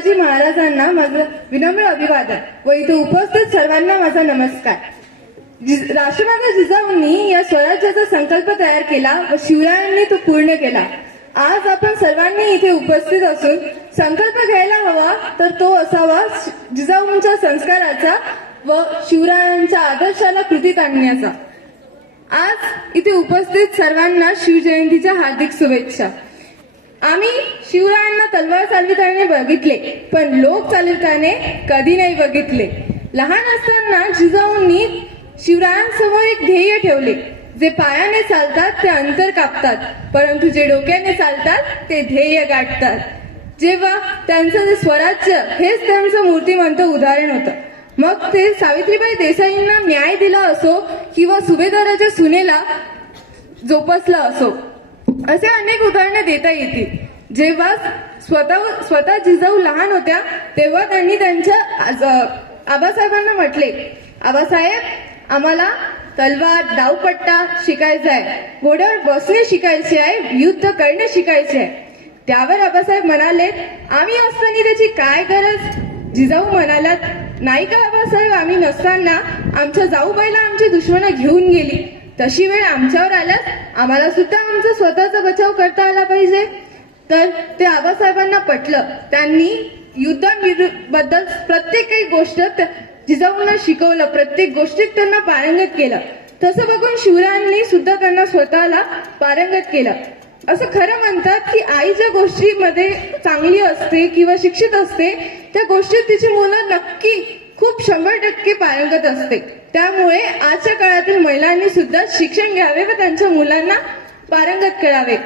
शिवाजी महाराजांना माझं विनम्र अभिवादन व इथे उपस्थित सर्वांना माझा नमस्कार। राष्ट्रमाता जिजाऊंनी या स्वराज्याचा संकल्प तयार केला व शिवरायांनी तो पूर्ण केला। आज आपण सर्वांनी इथे उपस्थित असून संकल्प घ्यायला हवा तर तो असावा जिजाऊंच्या संस्काराचा व शिवरायांच्या आदर्शाला कृतीत आणण्याचा। आज इथे उपस्थित सर्वांना शिवजयंतीच्या हार्दिक शुभेच्छा। आम्ही शिवरायांना तलवार चालविताना बघितले पण लोक चालविताना कधी नाही बघितले। लहान असताना जिजाऊंनी शिवरायांसमोर एक ध्येय ठेवले, जे पायाने चालतात ते अंतर कापतात, परंतु जे डोक्याने चालतात ते ध्येय गाठतात। जेव्हा त्यांचं जे स्वराज्य हेच त्यांचं मूर्तिमंत उदाहरण होतं। मग ते सावित्रीबाई देसाईंना न्याय दिला असो किंवा सुभेदाराच्या सुनेला जोपासला असो, असे अनेक उदाहरणे देता येतील। जेव्हा स्वतः जिजाऊ लहान होत्या तेव्हा त्यांनी त्यांच्या आबासाहेबांना म्हटले, आबासाहेब आम्हाला तलवार धावपट्टा शिकायचा आहे, घोड्यावर बसणे शिकायचे आहे, युद्ध करणे शिकायचे आहे। त्यावर आबासाहेब म्हणाले, आम्ही असताना त्याची काय गरज? जिजाऊ म्हणालात, नाही का आबासाहेब, आम्ही नसताना आमच्या जाऊबाईला आमची दुश्मनं घेऊन गेली, तशी वेळ आमच्यावर आल्यास आम्हाला सुद्धा आमचा स्वतःचा बचाव करता आला पाहिजे। तर ते आबासाहेबांना पटलं। त्यांनी युद्धाबद्दल प्रत्येक काही गोष्ट जिजाऊंना शिकवलं, प्रत्येक गोष्टीत त्यांना पारंगत केलं। तसं बघून शिवरायांनी सुद्धा त्यांना स्वतःला पारंगत केलं। असं खरं म्हणतात की आई ज्या गोष्टीमध्ये चांगली असते किंवा शिक्षित असते त्या गोष्टीत तिची मुलं नक्की खूप 100% पारंगत असते। त्यामुळे आजच्या काळातील महिलांनी सुद्धा शिक्षण घ्यावे व त्यांच्या मुलांना पारंगत करावे।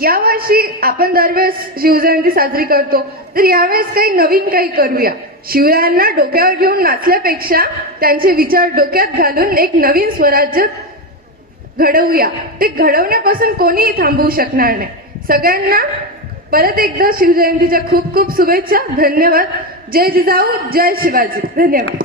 यावर्षी आपण दरवेळेस शिवजयंती साजरी करतो, तर यावेळेस काही नवीन काही करूया। शिवरायांना डोक्यावर घेऊन नाचल्यापेक्षा त्यांचे विचार डोक्यात घालून एक नवीन स्वराज्य घडवूया। ते घडवण्यापासून कोणीही थांबवू शकणार नाही। सगळ्यांना परत एकदा शिवजयंतीच्या खूप खूप शुभेच्छा। धन्यवाद। जय जिजाऊ, जय शिवाजी। धन्यवाद।